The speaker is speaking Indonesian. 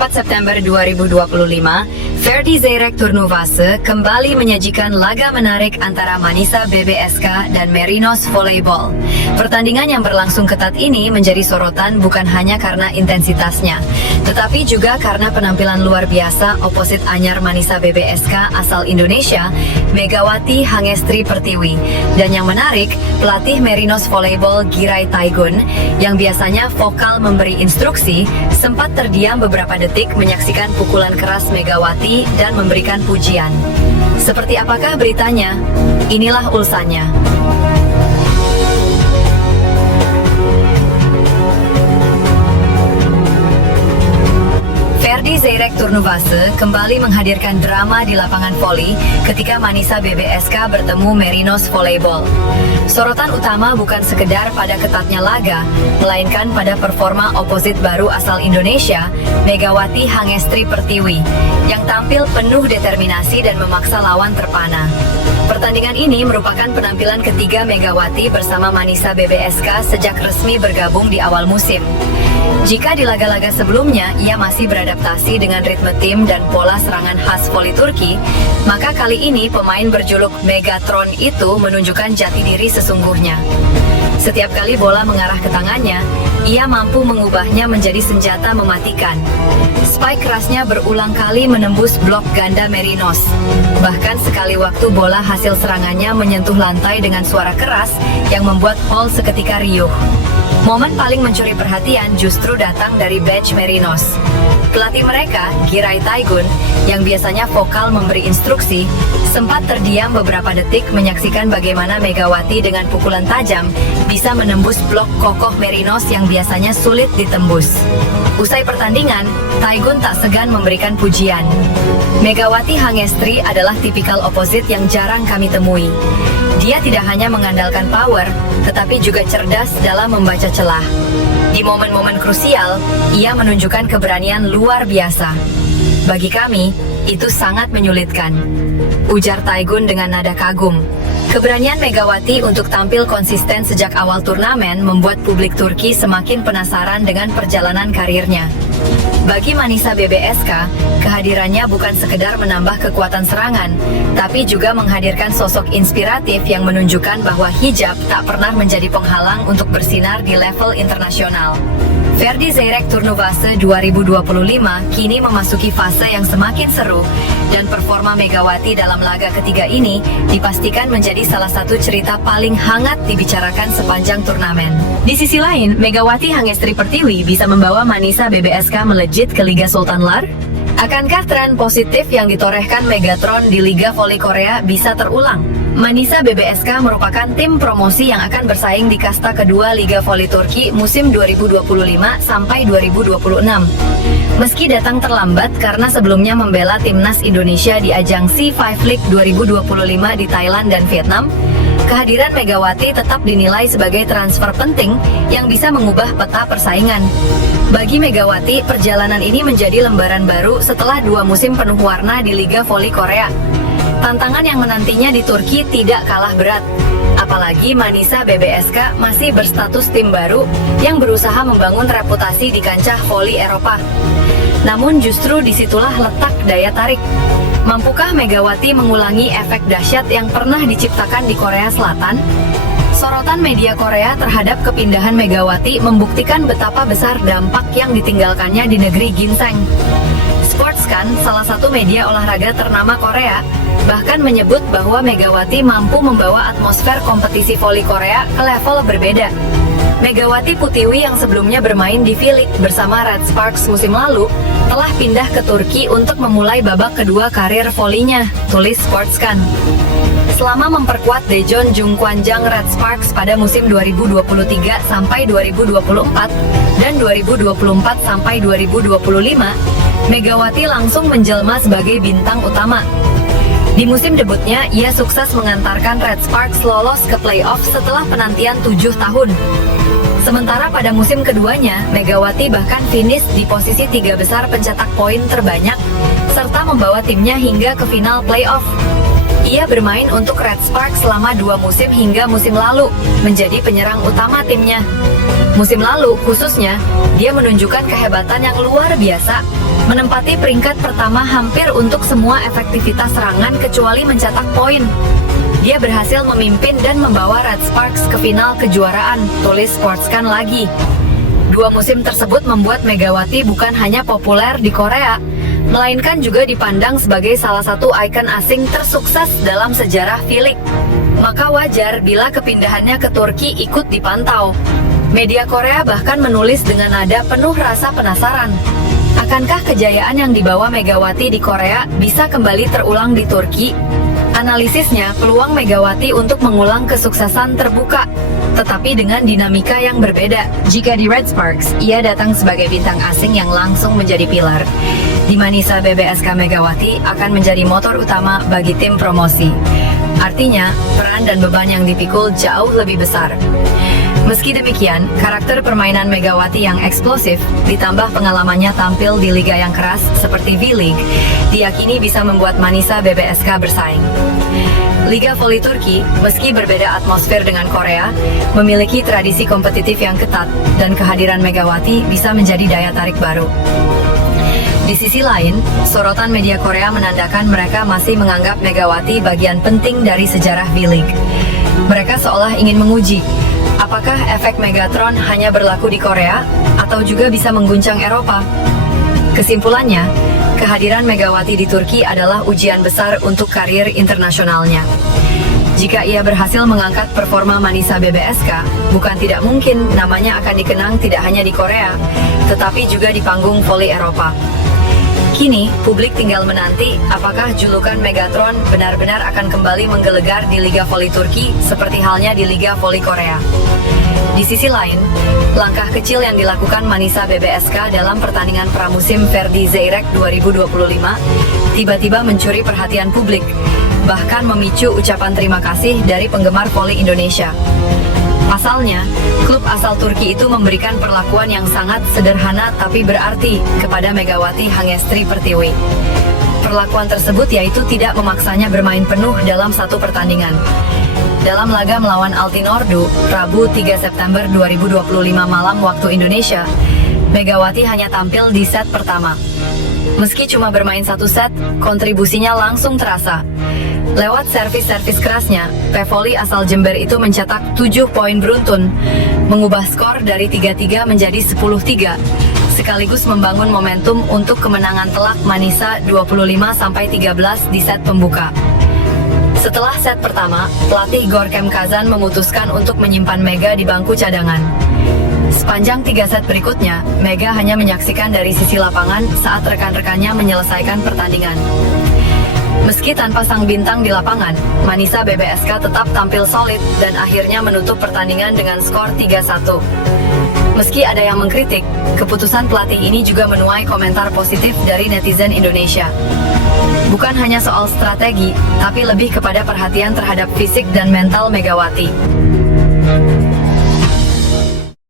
4 September 2025, Ferdi Zeyrek Turnuvase kembali menyajikan laga menarik antara Manisa BBSK dan Merinos Volleyball. Pertandingan yang berlangsung ketat ini menjadi sorotan bukan hanya karena intensitasnya, tetapi juga karena penampilan luar biasa oposit anyar Manisa BBSK asal Indonesia, Megawati Hangestri Pertiwi. Dan yang menarik, pelatih Merinos Volleyball Giray Taigun, yang biasanya vokal memberi instruksi, sempat terdiam beberapa detik menyaksikan pukulan keras Megawati dan memberikan pujian. Seperti apakah beritanya? Inilah ulasannya. Ferdi Zeyrek Turnuvase kembali menghadirkan drama di lapangan voli ketika Manisa BBSK bertemu Merinos Volleyball. Sorotan utama bukan sekedar pada ketatnya laga, melainkan pada performa oposit baru asal Indonesia, Megawati Hangestri Pertiwi, yang tampil penuh determinasi dan memaksa lawan terpana. Pertandingan ini merupakan penampilan ketiga Megawati bersama Manisa BBSK sejak resmi bergabung di awal musim. Jika di laga-laga sebelumnya ia masih beradaptasi dengan ritme tim dan pola serangan khas voli Turki, maka kali ini pemain berjuluk Megatron itu menunjukkan jati diri sesungguhnya. Setiap kali bola mengarah ke tangannya, ia mampu mengubahnya menjadi senjata mematikan. Spike kerasnya berulang kali menembus blok ganda Merinos. Bahkan sekali waktu bola hasil serangannya menyentuh lantai dengan suara keras yang membuat hall seketika riuh. Momen paling mencuri perhatian justru datang dari bench Merinos. Pelatih mereka, Giray Taigun, yang biasanya vokal memberi instruksi, sempat terdiam beberapa detik menyaksikan bagaimana Megawati dengan pukulan tajam bisa menembus blok kokoh Merinos yang biasanya sulit ditembus. Usai pertandingan, Taigun tak segan memberikan pujian. Megawati Hangestri adalah tipikal oposit yang jarang kami temui. Dia tidak hanya mengandalkan power, tetapi juga cerdas dalam membaca celah. Di momen-momen krusial, ia menunjukkan keberanian luar biasa. Bagi kami, itu sangat menyulitkan, ujar Taigun dengan nada kagum. Keberanian Megawati untuk tampil konsisten sejak awal turnamen membuat publik Turki semakin penasaran dengan perjalanan karirnya. Bagi Manisa BBSK, kehadirannya bukan sekedar menambah kekuatan serangan, tapi juga menghadirkan sosok inspiratif yang menunjukkan bahwa hijab tak pernah menjadi penghalang untuk bersinar di level internasional. Ferdi Zeyrek Turnuvase 2025 kini memasuki fase yang semakin seru, dan performa Megawati dalam laga ketiga ini dipastikan menjadi salah satu cerita paling hangat dibicarakan sepanjang turnamen. Di sisi lain, Megawati Hangestri Pertiwi bisa membawa Manisa BBSK melejit ke Liga Sultan Lar? Akankah tren positif yang ditorehkan Megatron di Liga Voli Korea bisa terulang? Manisa BBSK merupakan tim promosi yang akan bersaing di kasta kedua Liga Voli Turki musim 2025 sampai 2026. Meski datang terlambat karena sebelumnya membela timnas Indonesia di ajang C5 League 2025 di Thailand dan Vietnam, kehadiran Megawati tetap dinilai sebagai transfer penting yang bisa mengubah peta persaingan. Bagi Megawati, perjalanan ini menjadi lembaran baru setelah 2 musim penuh warna di Liga Voli Korea. Tantangan yang menantinya di Turki tidak kalah berat. Apalagi Manisa BBSK masih berstatus tim baru yang berusaha membangun reputasi di kancah voli Eropa. Namun justru disitulah letak daya tarik. Mampukah Megawati mengulangi efek dahsyat yang pernah diciptakan di Korea Selatan? Sorotan media Korea terhadap kepindahan Megawati membuktikan betapa besar dampak yang ditinggalkannya di negeri ginseng. Sportscan, salah satu media olahraga ternama Korea, bahkan menyebut bahwa Megawati mampu membawa atmosfer kompetisi voli Korea ke level berbeda. Megawati Pertiwi yang sebelumnya bermain di V-League bersama Red Sparks musim lalu, telah pindah ke Turki untuk memulai babak kedua karir volinya, tulis Sportscan. Selama memperkuat Daejeon Jungkwanjang Red Sparks pada musim 2023 sampai 2024 dan 2024 sampai 2025, Megawati langsung menjelma sebagai bintang utama. Di musim debutnya, ia sukses mengantarkan Red Sparks lolos ke playoff setelah penantian 7 tahun. Sementara pada musim keduanya, Megawati bahkan finish di posisi 3 besar pencetak poin terbanyak, serta membawa timnya hingga ke final playoff. Ia bermain untuk Red Sparks selama 2 musim hingga musim lalu, menjadi penyerang utama timnya. Musim lalu, khususnya, dia menunjukkan kehebatan yang luar biasa, menempati peringkat pertama hampir untuk semua efektivitas serangan kecuali mencetak poin. Dia berhasil memimpin dan membawa Red Sparks ke final kejuaraan, tulis Sportscan lagi. 2 musim tersebut membuat Megawati bukan hanya populer di Korea, melainkan juga dipandang sebagai salah satu ikon asing tersukses dalam sejarah V-League. Maka wajar bila kepindahannya ke Turki ikut dipantau. Media Korea bahkan menulis dengan nada penuh rasa penasaran. Akankah kejayaan yang dibawa Megawati di Korea bisa kembali terulang di Turki? Analisisnya, peluang Megawati untuk mengulang kesuksesan terbuka, tetapi dengan dinamika yang berbeda. Jika di Red Sparks, ia datang sebagai bintang asing yang langsung menjadi pilar. Di Manisa BBSK, Megawati akan menjadi motor utama bagi tim promosi. Artinya, peran dan beban yang dipikul jauh lebih besar. Meski demikian, karakter permainan Megawati yang eksplosif, ditambah pengalamannya tampil di liga yang keras seperti V-League, diyakini bisa membuat Manisa BBSK bersaing. Liga Voli Turki, meski berbeda atmosfer dengan Korea, memiliki tradisi kompetitif yang ketat, dan kehadiran Megawati bisa menjadi daya tarik baru. Di sisi lain, sorotan media Korea menandakan mereka masih menganggap Megawati bagian penting dari sejarah V-League. Mereka seolah ingin menguji, apakah efek Megatron hanya berlaku di Korea, atau juga bisa mengguncang Eropa? Kesimpulannya, kehadiran Megawati di Turki adalah ujian besar untuk karir internasionalnya. Jika ia berhasil mengangkat performa Manisa BBSK, bukan tidak mungkin namanya akan dikenang tidak hanya di Korea, tetapi juga di panggung voli Eropa. Kini, publik tinggal menanti apakah julukan Megatron benar-benar akan kembali menggelegar di Liga Voli Turki seperti halnya di Liga Voli Korea. Di sisi lain, langkah kecil yang dilakukan Manisa BBSK dalam pertandingan pramusim Verdi Zeirek 2025 tiba-tiba mencuri perhatian publik, bahkan memicu ucapan terima kasih dari penggemar voli Indonesia. Pasalnya, klub asal Turki itu memberikan perlakuan yang sangat sederhana tapi berarti kepada Megawati Hangestri Pertiwi. Perlakuan tersebut yaitu tidak memaksanya bermain penuh dalam satu pertandingan. Dalam laga melawan Altinordu, Rabu 3 September 2025 malam waktu Indonesia, Megawati hanya tampil di set pertama. Meski cuma bermain satu set, kontribusinya langsung terasa. Lewat servis-servis kerasnya, pevoli asal Jember itu mencetak 7 poin beruntun, mengubah skor dari 3-3 menjadi 10-3, sekaligus membangun momentum untuk kemenangan telak Manisa 25-13 di set pembuka. Setelah set pertama, pelatih Gorkem Kazan memutuskan untuk menyimpan Mega di bangku cadangan. Sepanjang 3 set berikutnya, Mega hanya menyaksikan dari sisi lapangan saat rekan-rekannya menyelesaikan pertandingan. Meski tanpa sang bintang di lapangan, Manisa BBSK tetap tampil solid dan akhirnya menutup pertandingan dengan skor 3-1. Meski ada yang mengkritik, keputusan pelatih ini juga menuai komentar positif dari netizen Indonesia. Bukan hanya soal strategi, tapi lebih kepada perhatian terhadap fisik dan mental Megawati.